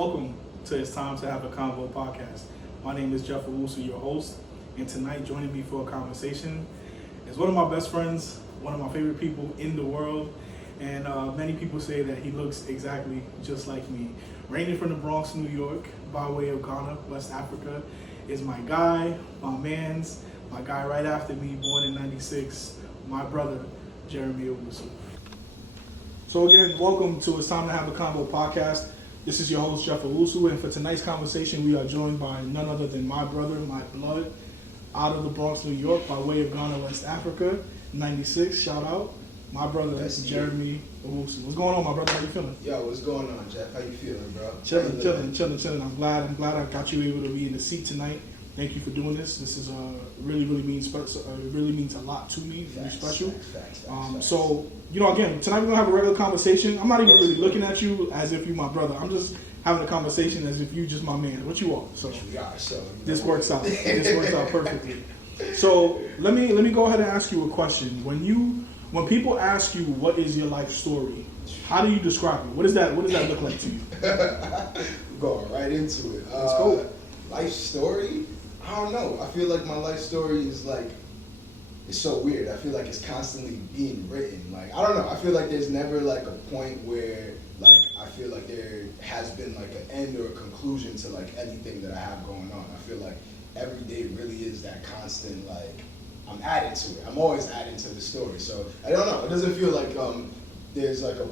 Welcome to It's Time to Have a Convo podcast. My name is Jeff Owusu, your host, and tonight joining me for a conversation is one of my best friends, one of my favorite people in the world, and many people say that he looks exactly just like me. Reigning from the Bronx, New York, by way of Ghana, West Africa, is my guy, my guy right after me, born in '96, my brother, Jeremy Owusu. So again, welcome to It's Time to Have a Convo podcast. This is your host, Jeff Owusu, and for tonight's conversation, we are joined by none other than my brother, my blood, out of the Bronx, New York, by way of Ghana, West Africa, '96, shout out. My brother, that's Jeremy Owusu. What's going on, my brother? How you feeling? Yo, what's going on, Jeff? How you feeling, bro? Chilling. I'm glad I got you able to be in the seat tonight. Thank you for doing this. This is really means a lot to me. Very special. Facts. So, again, tonight we're gonna have a regular conversation. I'm not even really looking at you as if you're my brother. I'm just having a conversation as if you just my man. What you are. So this works out. This works out perfectly. So let me go ahead and ask you a question. When people ask you what is your life story, how do you describe it? What does that look like to you? Going right into it. Let's go. Life story? I don't know. I feel like my life story is it's so weird. I feel like it's constantly being written. I don't know. I feel like there's never a point where I feel like there has been an end or a conclusion to anything that I have going on. I feel like every day really is that constant I'm adding to it. I'm always adding to the story. So I don't know. It doesn't feel like there's a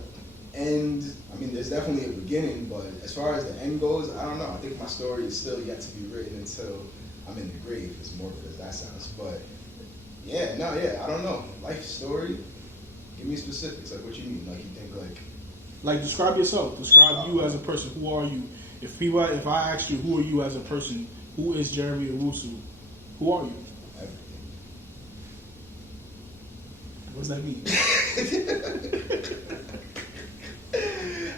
end. I mean, there's definitely a beginning, but as far as the end goes, I don't know. I think my story is still yet to be written until I'm in the grave, as morbid as that sounds. But I don't know. Life story? Give me specifics. What you mean? You think describe yourself. Describe you as a person. Who are you? If I asked you who are you as a person, who is Jeremy Owusu? Who are you? Everything. What does that mean?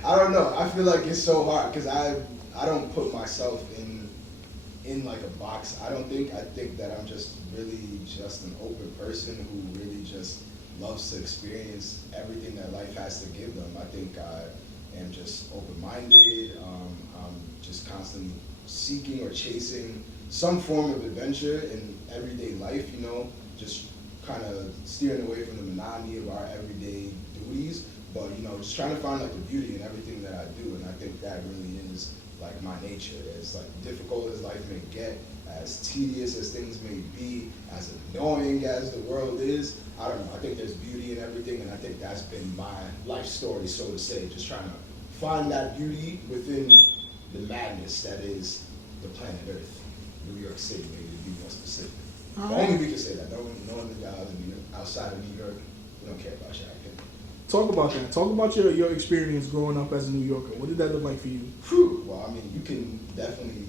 I don't know. I feel like it's so hard because I don't put myself in a box. I think that I'm just really just an open person who really just loves to experience everything that life has to give them. I think I am just open-minded. I'm just constantly seeking or chasing some form of adventure in everyday life, just kind of steering away from the monotony of our everyday duties, but just trying to find the beauty in everything that I do. And I think that really is my nature. As difficult as life may get, as tedious as things may be, as annoying as the world is, I don't know. I think there's beauty in everything, and I think that's been my life story, so to say. Just trying to find that beauty within the madness that is the planet Earth, New York City, maybe to be more specific. Only we can say that. No one outside of New York, we don't care about your opinion. Talk about that. Talk about your experience growing up as a New Yorker. What did that look like for you? Whew. Well, I mean, you can definitely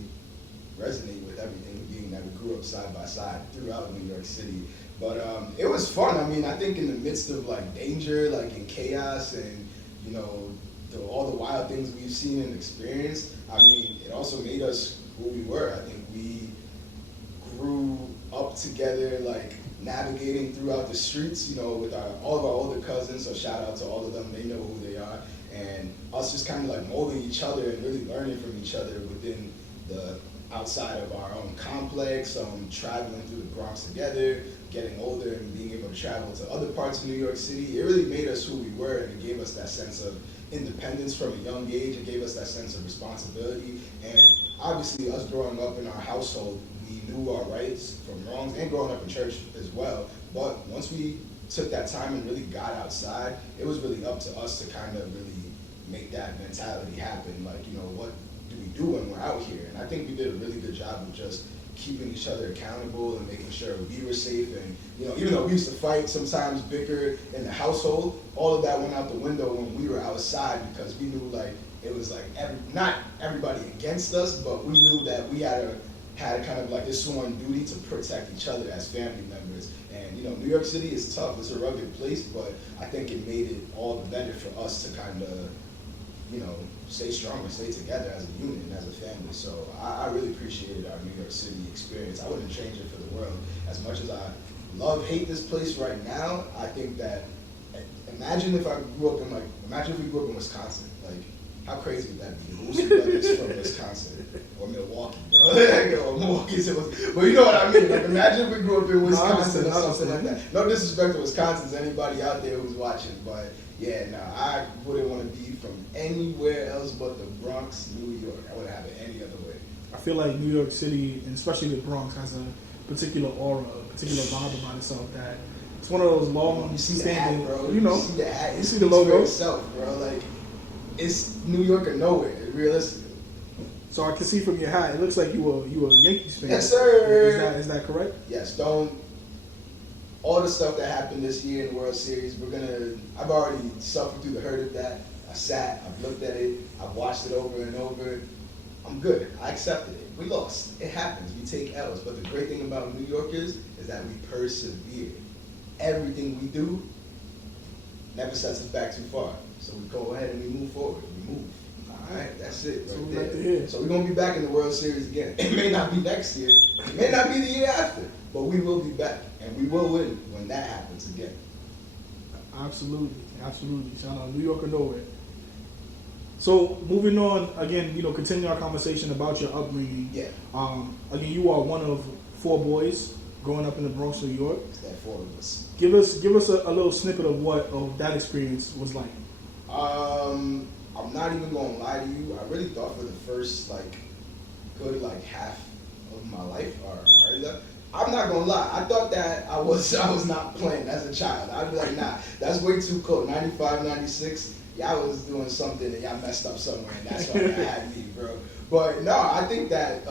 resonate with everything, being that we grew up side by side throughout New York City. But it was fun. I mean, I think in the midst of danger, in chaos, and all the wild things we've seen and experienced, I mean, it also made us who we were. I think we grew up together, navigating throughout the streets, with all of our older cousins. So shout out to all of them. They know who they are. And us just kind of molding each other and really learning from each other within the outside of our own complex, traveling through the Bronx together, getting older and being able to travel to other parts of New York City. It really made us who we were, and it gave us that sense of independence from a young age. It gave us that sense of responsibility. And obviously us growing up in our household, we knew our rights from wrongs, and growing up in church as well. But once we took that time and really got outside, it was really up to us to kind of really make that mentality happen. What do we do when we're out here? And I think we did a really good job of just keeping each other accountable and making sure we were safe. And even though we used to fight, sometimes bicker in the household, all of that went out the window when we were outside, because we knew it was not everybody against us, but we knew that we had kind of this sworn duty to protect each other as family members. And New York City is tough. It's a rugged place, but I think it made it all the better for us to kind of stay strong and stay together as a unit and as a family. So I really appreciated our New York City experience. I wouldn't change it for the world. As much as I hate this place right now, I think that imagine if we grew up in Wisconsin. How crazy would that be? Owusu brothers from Wisconsin or Milwaukee, bro. Or Milwaukee. But you know what I mean. Like, imagine if we grew up in Wisconsin or something like that. No disrespect to Wisconsin, to anybody out there who's watching, but yeah, no, I wouldn't want to be from anywhere else but the Bronx, New York. I wouldn't have it any other way. I feel like New York City, and especially the Bronx, has a particular aura, a particular vibe about itself that it's one of those long, you see standing, the hat, bro. you know, you see the hat. You see the logo itself, bro. Like, it's New York or nowhere, realistically. So I can see from your hat, it looks like you a Yankees fan. Yes, sir. Is that correct? Yes. All the stuff that happened this year in the World Series, I've already suffered through the hurt of that. I've looked at it, I've watched it over and over. I'm good. I accepted it. We lost. It happens. We take L's. But the great thing about New Yorkers is that we persevere. Everything we do never sets us back too far. So we go ahead and we move forward. We move. All right, that's it right there. Like to hear. So we're going to be back in the World Series again. It may not be next year. It may not be the year after. But we will be back. And we will win when that happens again. Absolutely. Shout out New York or nowhere. So moving on, again, continuing our conversation about your upbringing. Yeah. Again, you are one of 4 boys growing up in the Bronx, New York. It's that 4 of us. Give us a little snippet of what that experience was like. I'm not even gonna lie to you. I really thought for the first good half of my life, or I'm not gonna lie. I thought that I was not playing as a child. I'd be like, nah, that's way too cold. 95, 96, y'all was doing something and y'all messed up somewhere, and that's why y'all had me, bro. But no, I think that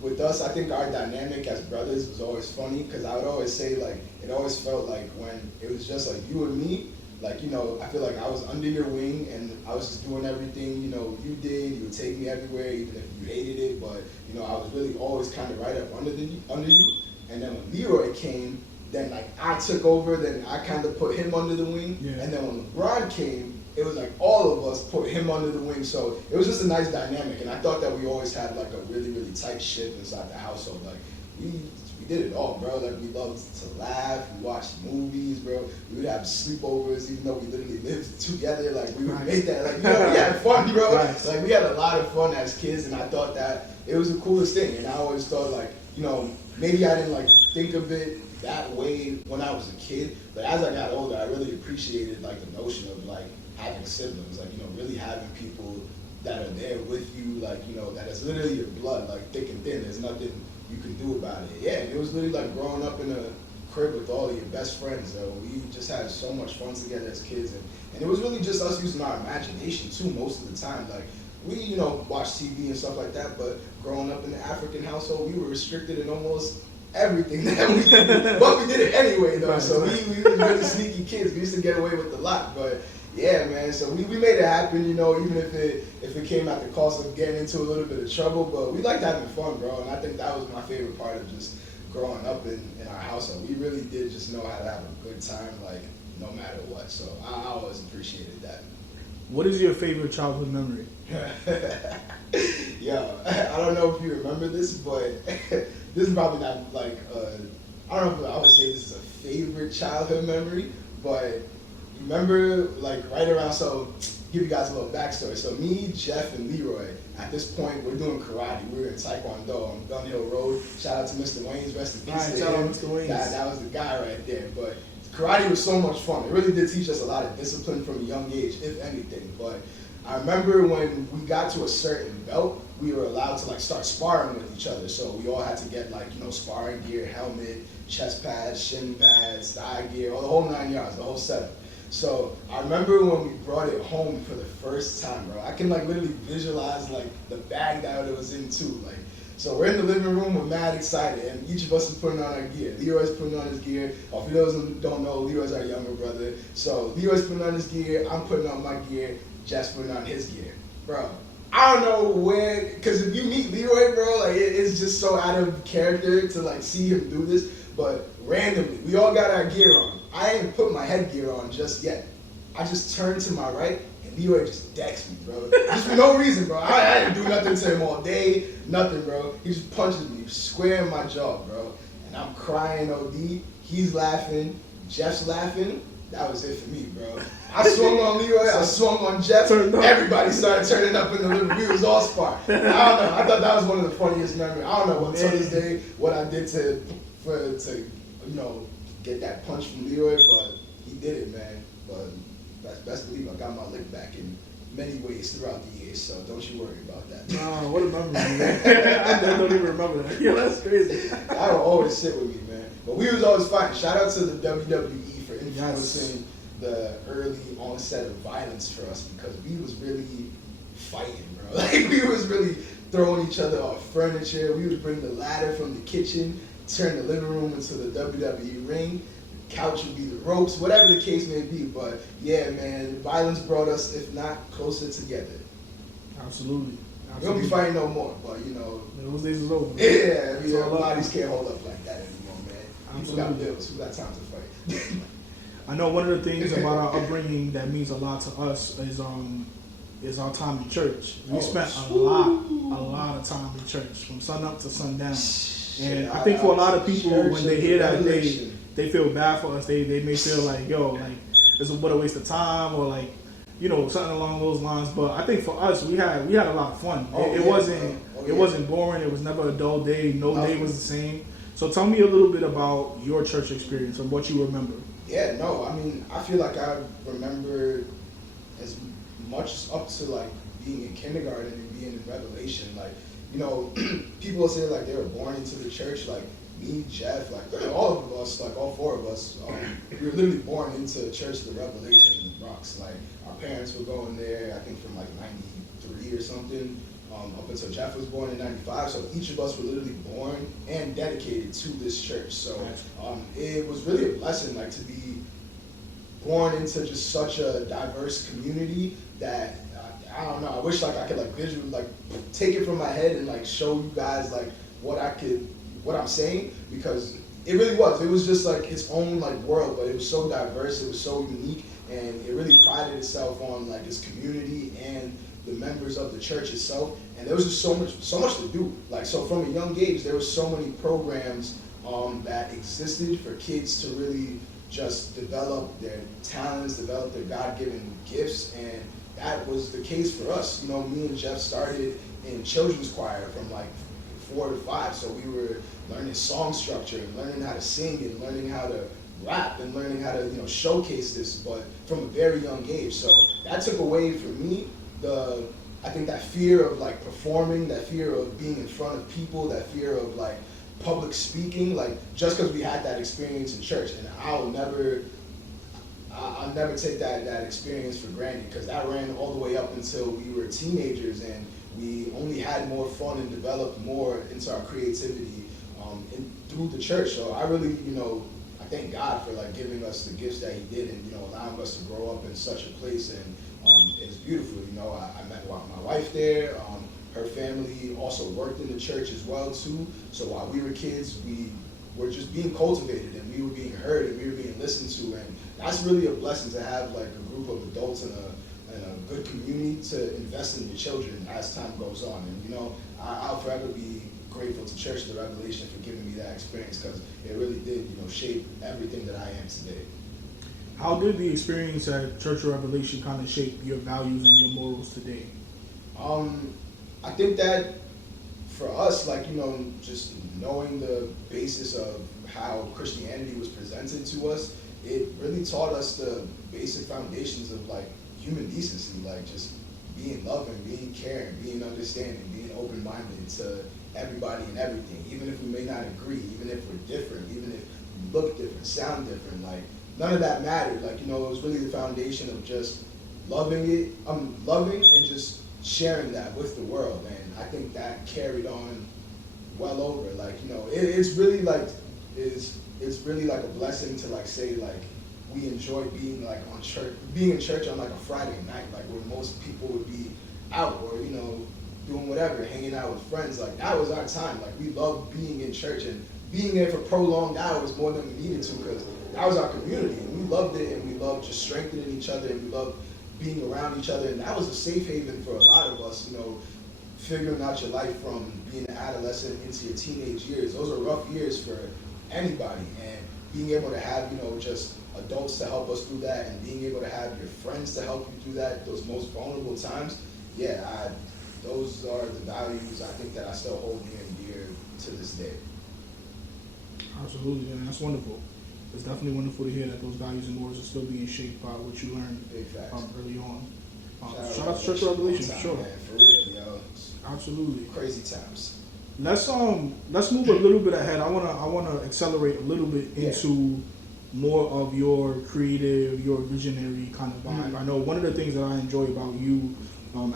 with us, I think our dynamic as brothers was always funny, because I would always say, it always felt like when it was just you and me, I feel like I was under your wing and I was just doing everything, you did. You would take me everywhere, even if you hated it, but, I was really always kind of right up under you. And then when Leroy came, then I took over, then I kind of put him under the wing. Yeah. And then when LeBron came, it was all of us put him under the wing. So it was just a nice dynamic. And I thought that we always had a really, really tight ship inside the household. We did it all, bro. We loved to laugh. We watched movies, bro. We would have sleepovers, even though we literally lived together. We would make that. We had fun, bro. Right. We had a lot of fun as kids, and I thought that it was the coolest thing. And I always thought, maybe I didn't think of it that way when I was a kid, but as I got older, I really appreciated the notion of having siblings, really having people that are there with you, that is literally your blood, thick and thin. There's nothing you can do about it. Yeah, and it was literally growing up in a crib with all of your best friends. We just had so much fun together as kids, and it was really just us using our imagination too most of the time. We, watched TV and stuff like that, but growing up in the African household, we were restricted in almost everything that we did. But we did it anyway, though. Right. So we were really sneaky kids. We used to get away with a lot. But yeah, man. So we made it happen, even if it came at the cost of getting into a little bit of trouble. But we liked having fun, bro. And I think that was my favorite part of just growing up in our household. We really did just know how to have a good time, no matter what. So I always appreciated that. What is your favorite childhood memory? Yo, I don't know if you remember this, but this is probably not I don't know if I would say this is a favorite childhood memory, but remember right around, so give you guys a little backstory. So me, Jeff, and Leroy, at this point, we're doing karate. We were in Taekwondo on Gun Hill Road. Shout out to Mr. Waynes, rest in peace to shout him. out Mr. Waynes. That was the guy right there. But karate was so much fun. It really did teach us a lot of discipline from a young age, if anything. But I remember when we got to a certain belt, we were allowed to start sparring with each other. So we all had to get sparring gear, helmet, chest pads, shin pads, thigh gear, all the whole 9 yards, the whole setup. So I remember when we brought it home for the first time, bro. I can literally visualize the bag that it was in too. So we're in the living room, we're mad excited, and each of us is putting on our gear. Leroy's putting on his gear. For those who don't know, Leroy's our younger brother. So Leroy's putting on his gear, I'm putting on my gear, Jeff's putting on his gear. Bro, I don't know where, because if you meet Leroy, bro, it's just so out of character to see him do this, but randomly, we all got our gear on. I ain't put my headgear on just yet. I just turned to my right, and Leroy just decks me, bro. Just for no reason, bro. I didn't do nothing to him all day, nothing, bro. He just punches me square in my jaw, bro. And I'm crying OD. He's laughing. Jeff's laughing. that was it for me, bro. I swung on Leroy, I swung on Jeff. Everybody started turning up in the living room. We was all sparring. I don't know. I thought that was one of the funniest memories. I don't know what to this day what I did to get that punch from Leroy, but he did it, man. But best believe I got my lick back in many ways throughout the years, so don't you worry about that. Nah, what a memory, man. I don't even remember that. Yeah, that's crazy. That will always sit with me, man. But we was always fighting. Shout out to the WWE for influencing the early onset of violence for us, because we was really fighting, bro. Like, we was really throwing each other off furniture. We would bring the ladder from the kitchen, turn the living room into the WWE ring. Couch would be the ropes, whatever the case may be. But yeah, man, violence brought us, if not closer together. Absolutely. We don't be fighting no more, but those days is over. Yeah, bodies can't hold up like that anymore, man. People got bills. Who got time to fight? I know one of the things about our upbringing that means a lot to us is our time in church. We spent a lot of time in church, from sun up to sundown. And I think for a lot of people, when they hear that, they feel bad for us. They may feel like, this is what a waste of time, or like, something along those lines. But I think for us, we had a lot of fun. It wasn't boring. It was never a dull day. No day was the same. So tell me a little bit about your church experience and what you remember. Yeah, no, I mean, I feel like I remember as much up to like being in kindergarten and being in Revelation. Like, people will say like they were born into the church. Like me, Jeff, like all of us, like all four of us, we were literally born into Church of the Revelation in the Bronx. Like our parents were going there, I think from like 93 or something, up until Jeff was born in 95. So each of us were literally born and dedicated to this church. So it was really a blessing, like to be born into just such a diverse community that I don't know. I wish like I could like visually like take it from my head and like show you guys like what I'm saying, because it really was. It was just like its own like world, but it was so diverse. It was so unique, and it really prided itself on like its community and the members of the church itself. And there was just so much to do. Like, so from a young age, there were so many programs that existed for kids to really just develop their talents, develop their God-given gifts, and that was the case for us. Me and Jeff started in children's choir from like 4 to 5, so we were learning song structure and learning how to sing and learning how to rap and learning how to showcase this, but from a very young age. So that took away from me I think that fear of like performing, that fear of being in front of people, that fear of like public speaking, like just because we had that experience in church. And I'll never take that experience for granted, because that ran all the way up until we were teenagers, and we only had more fun and developed more into our creativity through the church. So I really, I thank God for like giving us the gifts that He did, and allowing us to grow up in such a place. And it's beautiful. I met my wife there. Her family also worked in the church as well too. So while we were kids, we were just being cultivated, and we were being heard, and we were being listened to. And that's really a blessing to have like a group of adults and a good community to invest in your children as time goes on. And I'll forever be grateful to Church of the Revelation for giving me that experience, because it really did shape everything that I am today. How did the experience at Church of Revelation kind of shape your values and your morals today? I think that for us, like, just knowing the basis of how Christianity was presented to us, it really taught us the basic foundations of like human decency, like just being loving, being caring, being understanding, being open-minded to everybody and everything, even if we may not agree, even if we're different, even if we look different, sound different, like none of that mattered. Like, it was really the foundation of just loving and just sharing that with the world. And I think that carried on well over. Like, it's really like a blessing to like say like we enjoy being in church on like a Friday night, like where most people would be out or doing whatever, hanging out with friends. Like, that was our time. Like, we loved being in church and being there for prolonged hours more than we needed to, because that was our community, and we loved it, and we loved just strengthening each other, and we loved being around each other. And that was a safe haven for a lot of us, figuring out your life from being an adolescent into your teenage years. Those are rough years for anybody, and being able to have, just adults to help us through that, and being able to have your friends to help you through that, those most vulnerable times, those are the values I think that I still hold near and dear to this day. Absolutely, and that's wonderful. It's definitely wonderful to hear that those values and morals are still being shaped by what you learned early on. Shout out to Church of Revelation, for sure. Man, for real, yo. Absolutely. Crazy times. Let's move a little bit ahead. I wanna accelerate a little bit into more of your creative, your visionary kind of vibe. I know one of the things that I enjoy about you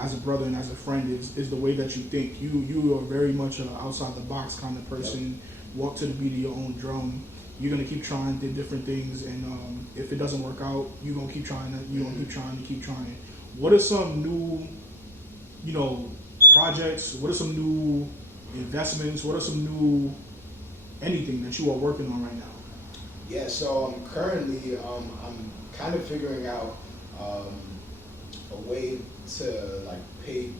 as a brother and as a friend is the way that you think. You are very much an outside the box kind of person. Walk to the beat of your own drum. You're gonna keep trying different things, and if it doesn't work out, you're gonna keep trying it. You're gonna keep trying. What are some new, projects? What are some new investments? What are some new anything that you are working on right now? Yeah, so currently I'm kind of figuring out a way to like pay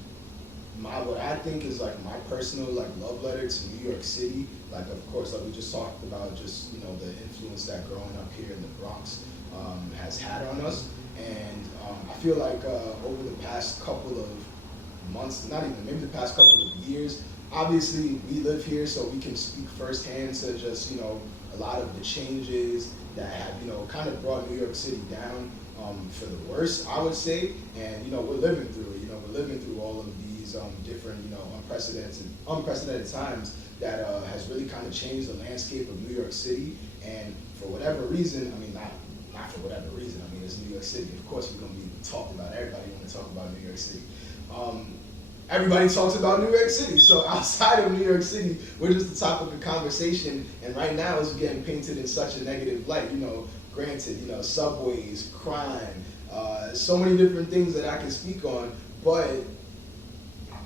what I think is like my personal like love letter to New York City. Like, of course, like we just talked about, just the influence that growing up here in the Bronx has had on us. And I feel like over the past couple of months, not even, maybe the past couple of years, obviously we live here, so we can speak firsthand to just a lot of the changes that have kind of brought New York City down for the worse, I would say. And we're living through it. We're living through all of these different unprecedented times that has really kind of changed the landscape of New York City. And for whatever reason, I mean, not for whatever reason, I mean, it's New York City. Of course, we're going to be talking about, everybody want to talk about New York City. Everybody talks about New York City. So outside of New York City, we're just the topic of conversation. And right now it's getting painted in such a negative light. Granted, subways, crime, so many different things that I can speak on. But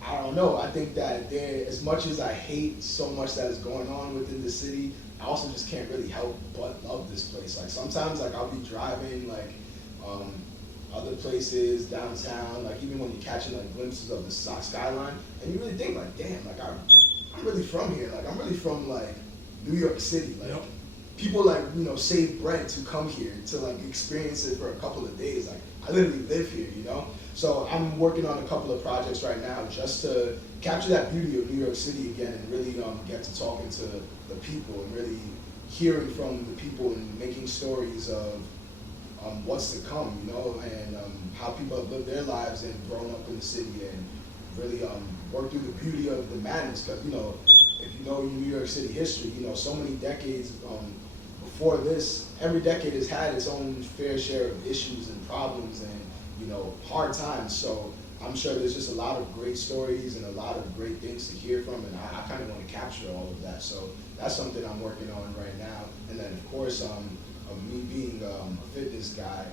I don't know. I think that as much as I hate so much that is going on within the city, I also just can't really help but love this place. Like sometimes, like I'll be driving, like other places downtown, like even when you're catching like glimpses of the skyline, and you really think like, damn, like I'm really from here. Like I'm really from like New York City. Like people like save bread to come here to like experience it for a couple of days. Like I literally live here, So I'm working on a couple of projects right now just to capture that beauty of New York City again, and really get to talking to the people and really hearing from the people and making stories of what's to come, and how people have lived their lives and grown up in the city, and really work through the beauty of the madness. Because if you know New York City history, so many decades before this, every decade has had its own fair share of issues and problems and hard times. So I'm sure there's just a lot of great stories and a lot of great things to hear from, and I kind of want to capture all of that. So that's something I'm working on right now. And then of course, me being a fitness guy,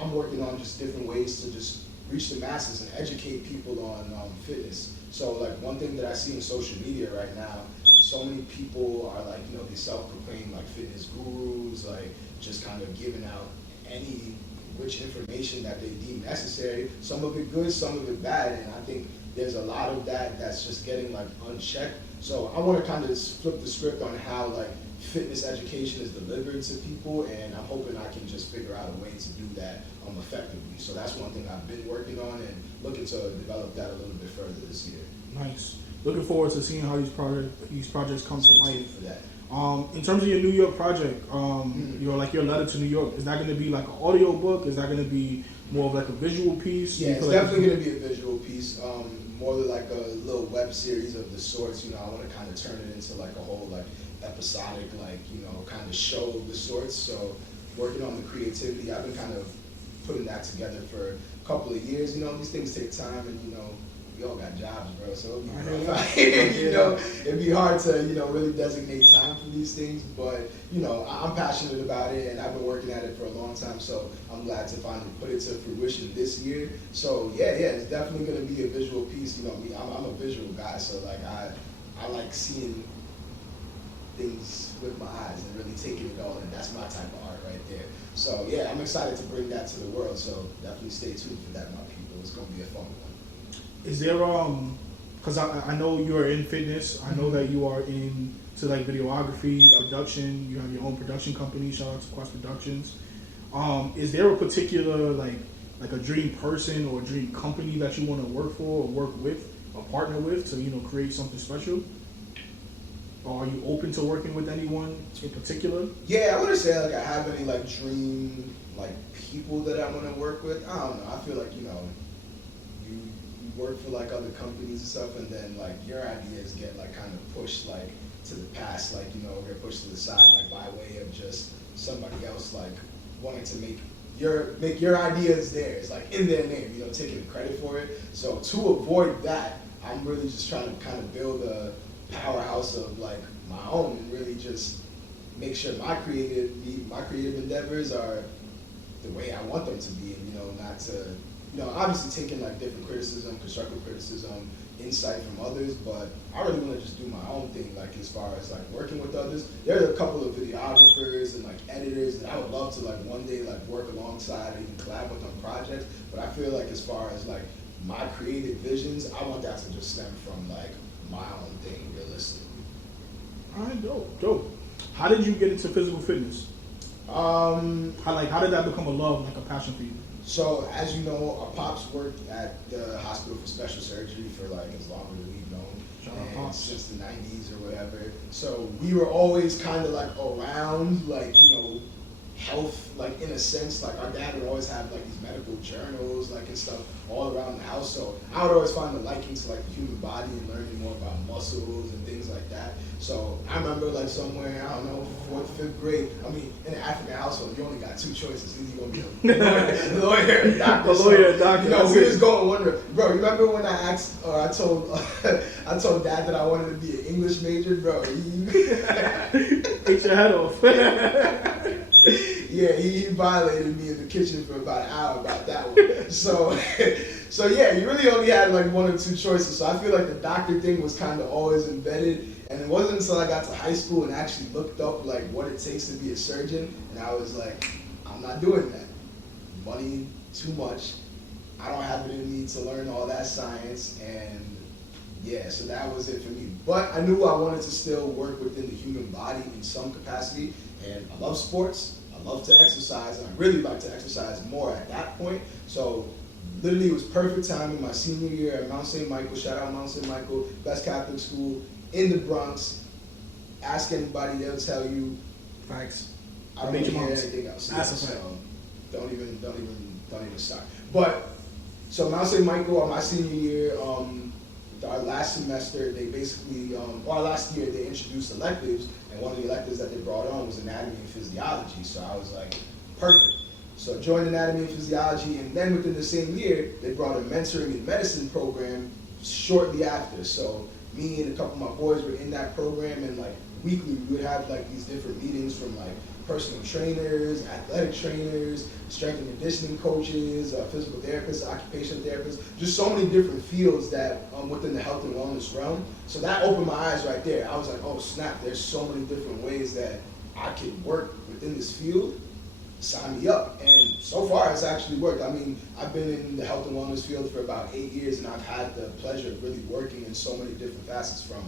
I'm working on just different ways to just reach the masses and educate people on fitness. So like one thing that I see in social media right now, so many people are like, they self-proclaim like fitness gurus, like just kind of giving out any which information that they deem necessary. Some of it good, some of it bad, and I think there's a lot of that that's just getting like unchecked. So I want to kind of flip the script on how like fitness education is delivered to people, and I'm hoping I can just figure out a way to do that effectively. So that's one thing I've been working on and looking to develop that a little bit further this year. Nice. Looking forward to seeing how these projects come to life. For that. In terms of your New York project, like your letter to New York, is that going to be like an audio book? Is that going to be more of like a visual piece? Yeah, it's definitely going to be a visual piece. More like a little web series of the sorts. I want to kind of turn it into like a whole like episodic, like kind of show of the sorts. So working on the creativity, I've been kind of putting that together for a couple of years. These things take time, and we all got jobs, bro. So it'd be hard to really designate time for these things. But I'm passionate about it, and I've been working at it for a long time. So I'm glad to finally put it to fruition this year. So yeah, it's definitely going to be a visual piece. I'm a visual guy, so like I like seeing things with my eyes and really taking it all in. That's my type of art right there. So yeah, I'm excited to bring that to the world. So definitely stay tuned for that, my people. It's going to be a fun one. Is there because I know you're in fitness. I know that you are into like videography, production. You have your own production company. Shout out to Quest Productions. Is there a particular like a dream person or a dream company that you want to work for or work with or partner with to create something special? Or are you open to working with anyone in particular? Yeah, I wouldn't say like I have any like dream like people that I want to work with. I don't know. I feel like you work for like other companies and stuff, and then like your ideas get like kind of pushed like to the past, like get pushed to the side like by way of just somebody else like wanting to make your ideas theirs, like in their name, taking the credit for it. So to avoid that, I'm really just trying to kind of build a powerhouse of like my own and really just make sure my creative endeavors are the way I want them to be, and not to obviously taking like different criticism, constructive criticism, insight from others, but I really want to just do my own thing, like as far as like working with others. There are a couple of videographers and like editors that I would love to like one day like work alongside or even collab with on projects, but I feel like as far as like my creative visions, I want that to just stem from like my own thing realistically. All right, dope. How did you get into physical fitness? How did that become a love, like a passion for you? So, as you know, our pops worked at the hospital for special surgery for like as long as we've known, and since the 90s or whatever. So we were always kind of like around, like health, like in a sense. Like our dad would always have like these medical journals, like and stuff all around the house. So I would always find the liking to like the human body and learning more about muscles and things like that. So I remember like somewhere, I don't know, 4th, 5th grade. I mean, in an African household, you only got 2 choices. Either you're gonna be a lawyer or a doctor. A lawyer, a doctor. We was going wondering, bro. You remember when I asked, or I told Dad that I wanted to be an English major, bro? Take your head off. Yeah, he violated me in the kitchen for about an hour about that one. So yeah, you really only had like 1 or 2 choices. So I feel like the doctor thing was kind of always embedded. And it wasn't until I got to high school and actually looked up like what it takes to be a surgeon, and I was like, I'm not doing that. Money, too much. I don't have it in me to learn all that science, and yeah, so that was it for me. But I knew I wanted to still work within the human body in some capacity, and I love sports. I love to exercise, and I really like to exercise more at that point. So literally, it was perfect timing. My senior year at Mount St. Michael, shout out Mount St. Michael, best Catholic school in the Bronx. Ask anybody, they'll tell you. Facts. I don't hear anything else. That's a fact. So don't even start. But so Mount St. Michael, my senior year, our last semester, they basically, our last year, they introduced electives, and one of the electives that they brought on was anatomy and physiology. So I was like, perfect. So I joined anatomy and physiology, and then within the same year, they brought a mentoring in medicine program shortly after. So me and a couple of my boys were in that program, and like weekly we would have like these different meetings from like personal trainers, athletic trainers, strength and conditioning coaches, physical therapists, occupational therapists, just so many different fields that within the health and wellness realm. So that opened my eyes right there. I was like, oh snap, there's so many different ways that I could work within this field. Sign me up. And so far it's actually worked. I mean, I've been in the health and wellness field for about 8 years, and I've had the pleasure of really working in so many different facets, from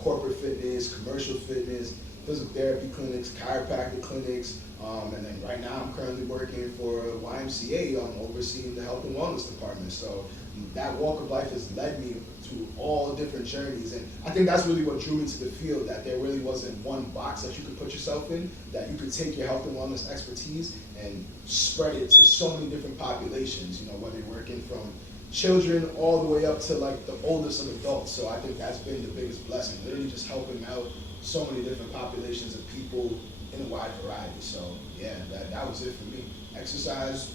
corporate fitness, commercial fitness, physical therapy clinics, chiropractic clinics, and then right now I'm currently working for YMCA, overseeing the health and wellness department. So that walk of life has led me to all different journeys, and I think that's really what drew me to the field, that there really wasn't one box that you could put yourself in, that you could take your health and wellness expertise and spread it to so many different populations, whether you're working from children all the way up to like the oldest of adults. So I think that's been the biggest blessing, literally just helping out so many different populations of people in a wide variety. So yeah, that was it for me. Exercise,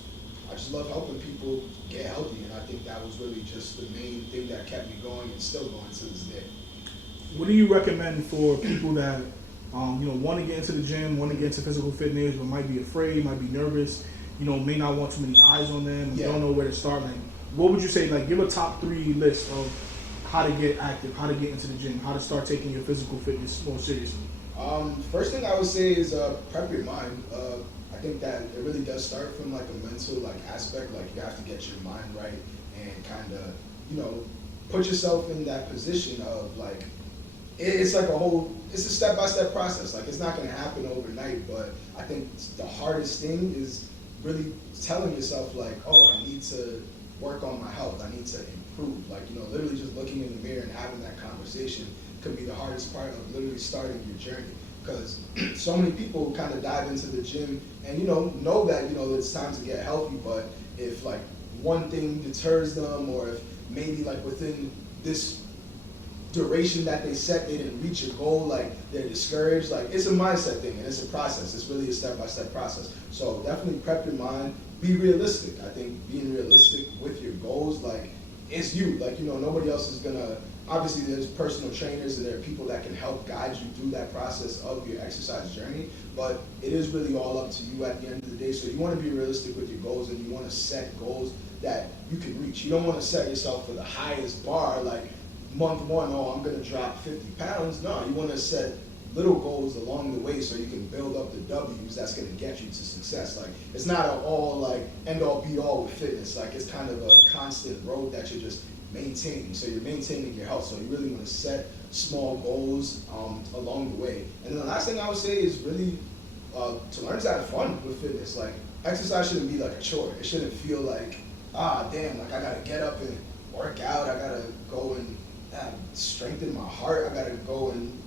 I just love helping people get healthy, and I think that was really just the main thing that kept me going and still going to this day. What do you recommend for people that want to get into the gym, want to get into physical fitness, but might be afraid, might be nervous, may not want too many eyes on them, don't know where to start? Like, what would you say? Like, give a top 3 list of how to get active, how to get into the gym, how to start taking your physical fitness more seriously. First thing I would say is prep your mind. I think that it really does start from like a mental aspect. Like, you have to get your mind right and kind of put yourself in that position of like, it's like it's a step-by-step process. Like, it's not going to happen overnight, but I think the hardest thing is really telling yourself like, oh, I need to work on my health. I need to improve. Like, you know, literally just looking in the mirror and having that conversation could be the hardest part of literally starting your journey. Because so many people kind of dive into the gym and, you know that, you know, it's time to get healthy, but if like one thing deters them, or if maybe like within this duration that they set, they didn't reach a goal, like they're discouraged. Like, it's a mindset thing and it's a process. It's really a step-by-step process. So definitely prep your mind, be realistic. I think being realistic with your goals, like, it's you. Like, you know, nobody else is gonna, obviously there's personal trainers and there are people that can help guide you through that process of your exercise journey, but it is really all up to you at the end of the day. So you wanna be realistic with your goals, and you wanna set goals that you can reach. You don't wanna set yourself for the highest bar, like month one, oh, I'm gonna drop 50 pounds. No, you wanna set little goals along the way so you can build up the W's that's gonna get you to success. Like, it's not an all like end all be all with fitness. Like, it's kind of a constant road that you're just maintaining. So you're maintaining your health. So you really wanna set small goals along the way. And then the last thing I would say is really to learn to have fun with fitness. Like, exercise shouldn't be like a chore. It shouldn't feel like, ah, damn, like I gotta get up and work out. I gotta go and strengthen my heart. I gotta go and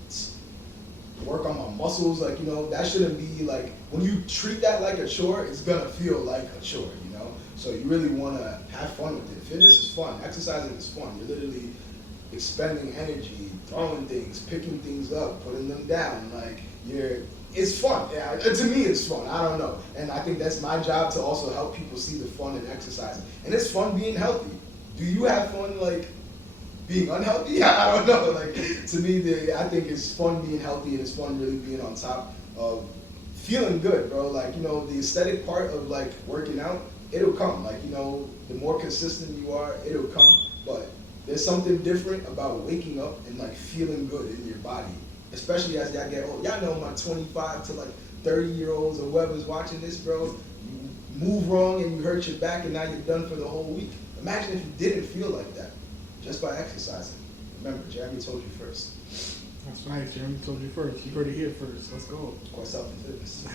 work on my muscles. Like, you know, that shouldn't be like, when you treat that like a chore, it's gonna feel like a chore, you know? So you really wanna have fun with it. Fitness is fun, exercising is fun. You're literally expending energy, throwing things, picking things up, putting them down. Like, it's fun. Yeah, to me it's fun, I don't know. And I think that's my job, to also help people see the fun in exercising. And it's fun being healthy. Do you have fun like being unhealthy? I don't know. Like, to me, I think it's fun being healthy, and it's fun really being on top of feeling good, bro. Like, you know, the aesthetic part of like working out, it'll come. Like, you know, the more consistent you are, it'll come. But there's something different about waking up and like feeling good in your body, especially as y'all get old. Y'all know my 25 to like 30-year-olds or whoever's watching this, bro. You move wrong and you hurt your back, and now you're done for the whole week. Imagine if you didn't feel like that just by exercising. Remember, Jeremy told you first. That's right, Jeremy told you first. You heard it here first. Let's go. Quite self-fitness.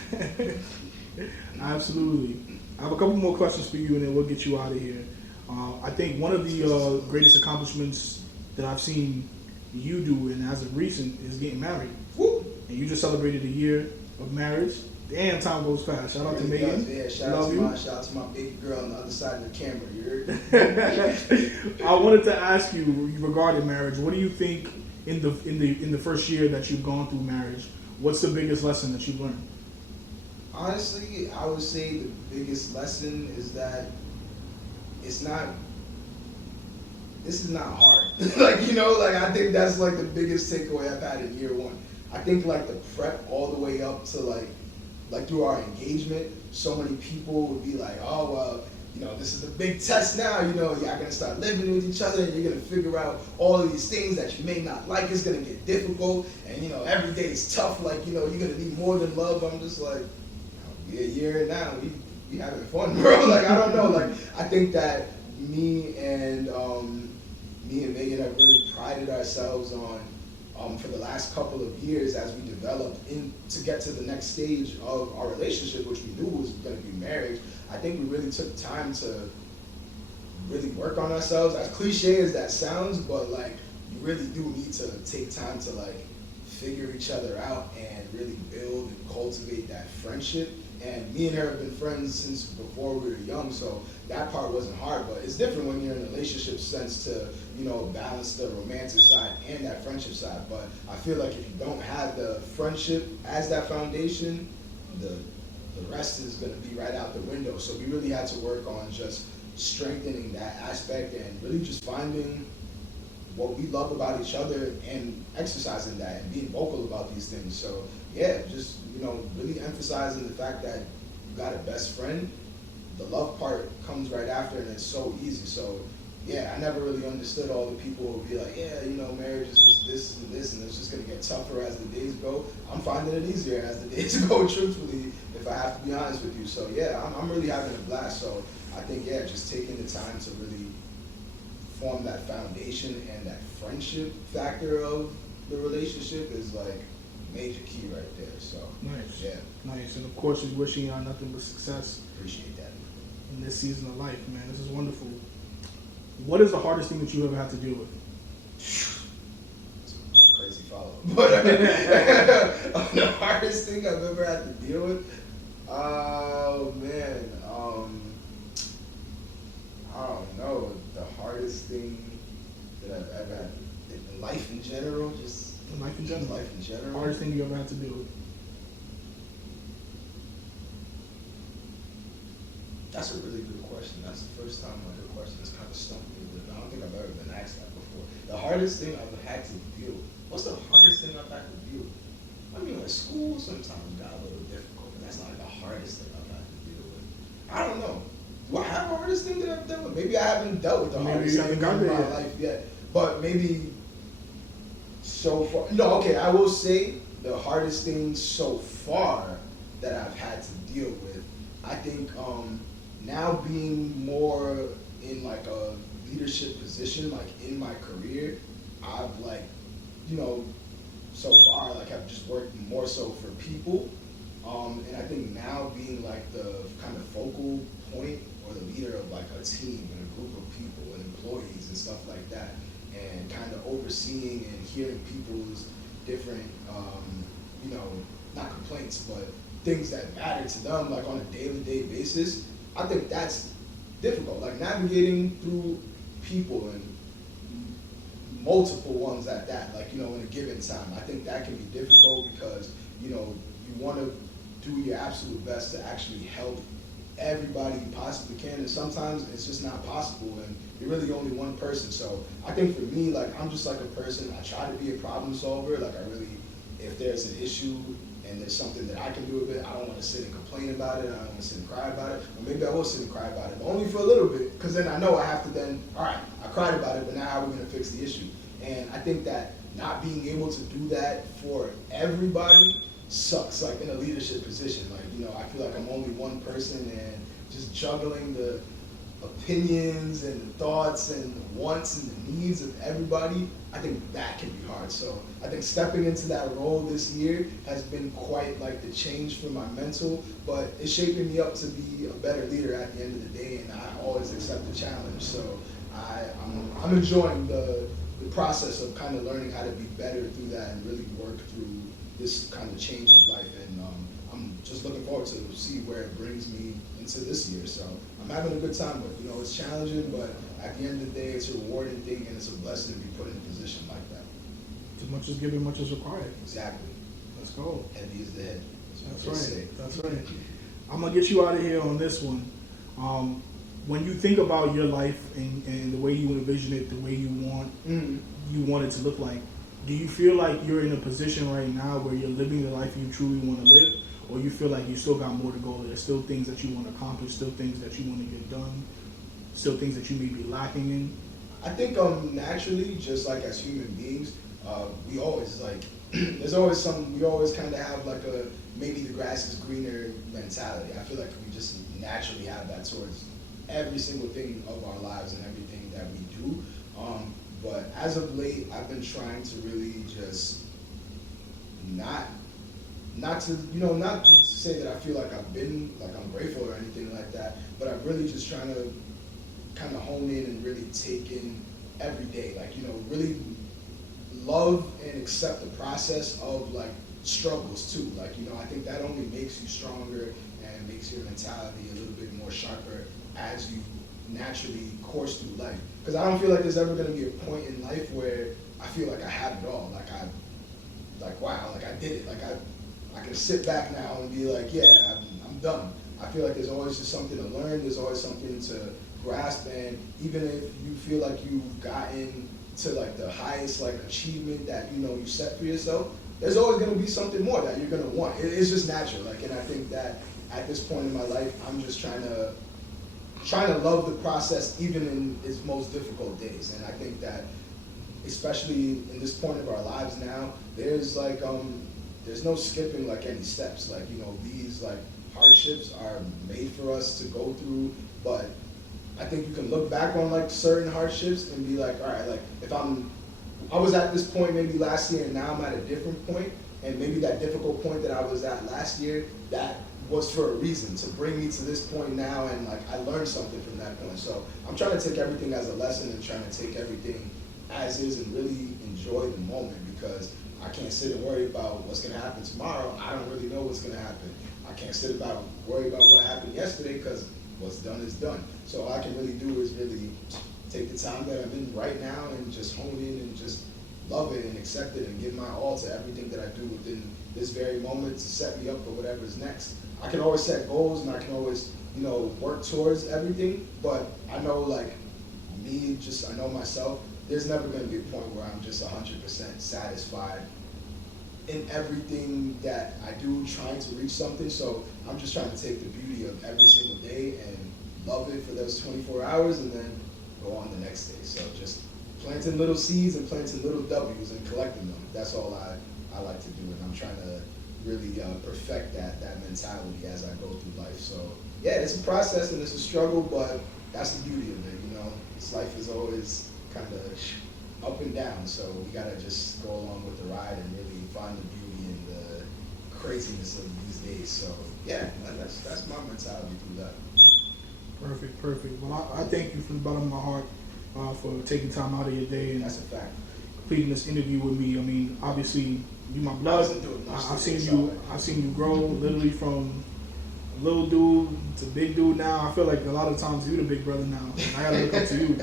Absolutely. I have a couple more questions for you, and then we'll get you out of here. I think one of the greatest accomplishments that I've seen you do, and as of recent, is getting married. Woo! And you just celebrated a year of marriage. Damn, time goes fast. Shout out to Megan. Yeah, shout out to my baby girl on the other side of the camera. You heard? I wanted to ask you regarding marriage. What do you think in the first year that you've gone through marriage? What's the biggest lesson that you've learned? Honestly, I would say the biggest lesson is that this is not hard. Like, you know, like, I think that's like the biggest takeaway I've had in year one. I think like the prep all the way up to like through our engagement, so many people would be like, oh, well, you know, this is the big test now, you know, y'all gonna start living with each other, and you're gonna figure out all of these things that you may not like. It's gonna get difficult, and, you know, every day is tough, like, you know, you're gonna need more than love. I'm just like, a year in now, we having fun, bro. Like, I don't know, like, I think that me and Megan have really prided ourselves on, for the last couple of years, as we developed to get to the next stage of our relationship, which we knew was going to be marriage. I think we really took time to really work on ourselves. As cliche as that sounds, but like, you really do need to take time to like figure each other out and really build and cultivate that friendship. And me and her have been friends since before we were young, so that part wasn't hard. But it's different when you're in a relationship sense to, you know, balance the romantic side and that friendship side. But I feel like if you don't have the friendship as that foundation, the rest is going to be right out the window. So we really had to work on just strengthening that aspect and really just finding what we love about each other and exercising that and being vocal about these things. So yeah, just, you know, really emphasizing the fact that you got a best friend. The love part comes right after, and it's so easy. So yeah, I never really understood all the people who would be like, yeah, you know, marriage is just this and this, and it's just gonna get tougher as the days go. I'm finding it easier as the days go, truthfully, if I have to be honest with you. So yeah, I'm really having a blast. So I think, yeah, just taking the time to really form that foundation and that friendship factor of the relationship is like major key right there. So Nice. yeah, Nice. And of course, just wishing y'all nothing but success appreciate that. in this season of life, man. This is wonderful. What is the hardest thing that you ever had to deal with? It's a crazy follow, but the hardest thing I've ever had to deal with. Oh man, I don't know. The hardest thing that I've ever had in life in general, just Life in general. life in general. Hardest thing you ever had to deal with? That's a really good question. That's the first time my good question has kind of stumped me a little bit. I don't think I've ever been asked that before. The hardest thing I've had to deal with. What's the hardest thing I've had to deal with? I mean, like school sometimes got a little difficult, but that's not like the hardest thing I've had to deal with. I don't know. Do I have a hardest thing that I've dealt with? Maybe I haven't dealt with the hardest thing in my life yet. But maybe so far. No, okay, I will say the hardest thing so far that I've had to deal with, I think now being more in like a leadership position, like in my career, I've like, you know, so far, like I've just worked more so for people. And I think now being like the kind of focal point or the leader of like a team and a group of people and employees and stuff like that, and kind of overseeing and hearing people's different, you know, not complaints, but things that matter to them, like on a day-to-day basis, I think that's difficult. Like navigating through people and multiple ones at that, like, you know, in a given time. I think that can be difficult because, you know, you want to do your absolute best to actually help everybody you possibly can, and sometimes it's just not possible, and you're really only one person. So I think for me, like, I'm just like a person, I try to be a problem solver. Like, I really, if there's an issue and there's something that I can do with it, I don't want to sit and complain about it, I don't want to sit and cry about it, or maybe I will sit and cry about it, but only for a little bit, because then I know I have to then, all right, I cried about it, but now how are we going to fix the issue? And I think that not being able to do that for everybody sucks, like in a leadership position. Like, you know, I feel like I'm only one person, and just juggling the opinions and the thoughts and the wants and the needs of everybody, I think that can be hard. So I think stepping into that role this year has been quite like the change for my mental, but it's shaping me up to be a better leader at the end of the day, and I always accept the challenge. So I'm enjoying the process of kind of learning how to be better through that and really work through this kind of change of life. And I'm just looking forward to see where it brings me into this year. So I'm having a good time, but you know, it's challenging, but at the end of the day, it's a rewarding thing, and it's a blessing to be put in a position like that. As much as given, much as required. Exactly. Let's go. Heavy is the head. That's right. That's right. I'm gonna get you out of here on this one. When you think about your life and the way you envision it, the way you want it to look like, do you feel like you're in a position right now where you're living the life you truly want to live, or you feel like you still got more to go? There's still things that you want to accomplish, still things that you want to get done, still things that you may be lacking in? I think naturally, just like as human beings, we always like there's always we always kind of have like a maybe the grass is greener mentality. I feel like we just naturally have that towards every single thing of our lives and everything that we do. But as of late, I've been trying to really just not to say that I feel like I've been like I'm grateful or anything like that, but I'm really just trying to kind of hone in and really take in every day, like, you know, really love and accept the process of like struggles too. Like, you know, I think that only makes you stronger and makes your mentality a little bit more sharper as you naturally course through life. Because I don't feel like there's ever going to be a point in life where I feel like I have it all. Like wow, like I did it. Like I can sit back now and be like, yeah, I'm done. I feel like there's always just something to learn. There's always something to grasp. And even if you feel like you've gotten to like the highest like achievement that, you know, you set for yourself, there's always going to be something more that you're going to want. It's just natural. Like, and I think that at this point in my life, I'm just trying to love the process even in its most difficult days. And I think that especially in this point of our lives now, there's like there's no skipping like any steps. Like, you know, these like hardships are made for us to go through, but I think you can look back on like certain hardships and be like, all right, like if I was at this point maybe last year and now I'm at a different point, and maybe that difficult point that I was at last year, that was for a reason, to bring me to this point now, and like I learned something from that point. So I'm trying to take everything as a lesson and trying to take everything as is and really enjoy the moment, because I can't sit and worry about what's going to happen tomorrow. I don't really know what's going to happen. I can't worry about what happened yesterday, because what's done is done. So all I can really do is really take the time that I'm in right now and just hone in and just love it and accept it and give my all to everything that I do within this very moment to set me up for whatever's next. I can always set goals and I can always, work towards everything, but I know, like, I know myself, there's never going to be a point where I'm just 100% satisfied in everything that I do, trying to reach something. So I'm just trying to take the beauty of every single day and love it for those 24 hours and then go on the next day. So just planting little seeds and planting little W's and collecting them. That's all I like to do, and I'm trying to really perfect that mentality as I go through life. So yeah, it's a process and it's a struggle, but that's the beauty of it. This life is always kind of up and down, so we gotta just go along with the ride and really find the beauty in the craziness of these days. So yeah, that's my mentality through that. Perfect. Well, I thank you from the bottom of my heart for taking time out of your day and That's a fact. completing this interview with me. I mean, obviously, you my blood. I've seen you grow literally from a little dude to big dude now. I feel like a lot of times you're the big brother now. I gotta look up to you.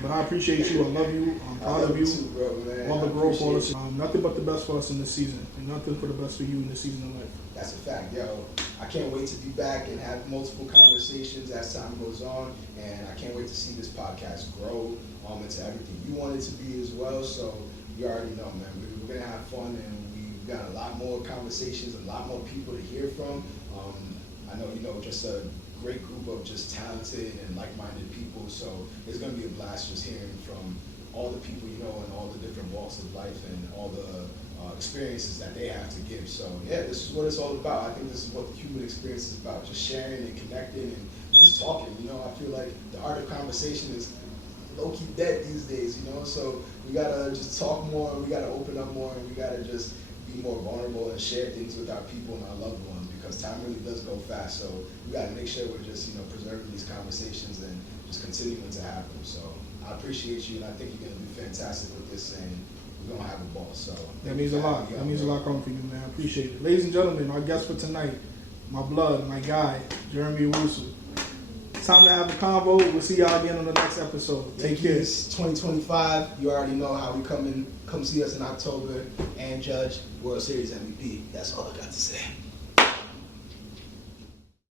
But I appreciate you. I love you. I'm proud of you. Too, bro, man. All the growth for us. Nothing but the best for us in this season, and nothing but the best for you in this season of life. That's a fact, yo. I can't wait to be back and have multiple conversations as time goes on, and I can't wait to see this podcast grow into everything you want it to be as well. So you already know, man. We're gonna have fun, and we've got a lot more conversations, a lot more people to hear from. I know, just a great group of just talented and like-minded people. So it's gonna be a blast just hearing from all the people and all the different walks of life and all the experiences that they have to give. So yeah, this is what it's all about. I think this is what the human experience is about, just sharing and connecting and just talking. I feel like the art of conversation is low-key dead these days, so we gotta just talk more, we gotta open up more, and we gotta just be more vulnerable and share things with our people and our loved ones, because time really does go fast. So we gotta make sure we're just preserving these conversations and just continuing to have them. So I appreciate you, and I think you're gonna do fantastic with this, and we're gonna have a ball. So that means a lot. That means a lot coming from you, man. I appreciate it. Ladies and gentlemen, our guest for tonight, my blood, my guy, Jeremy Owusu. It's time to have a convo. We'll see y'all again on the next episode. Take care. 2025. You already know how we come see us in October and judge World Series MVP. That's all I got to say.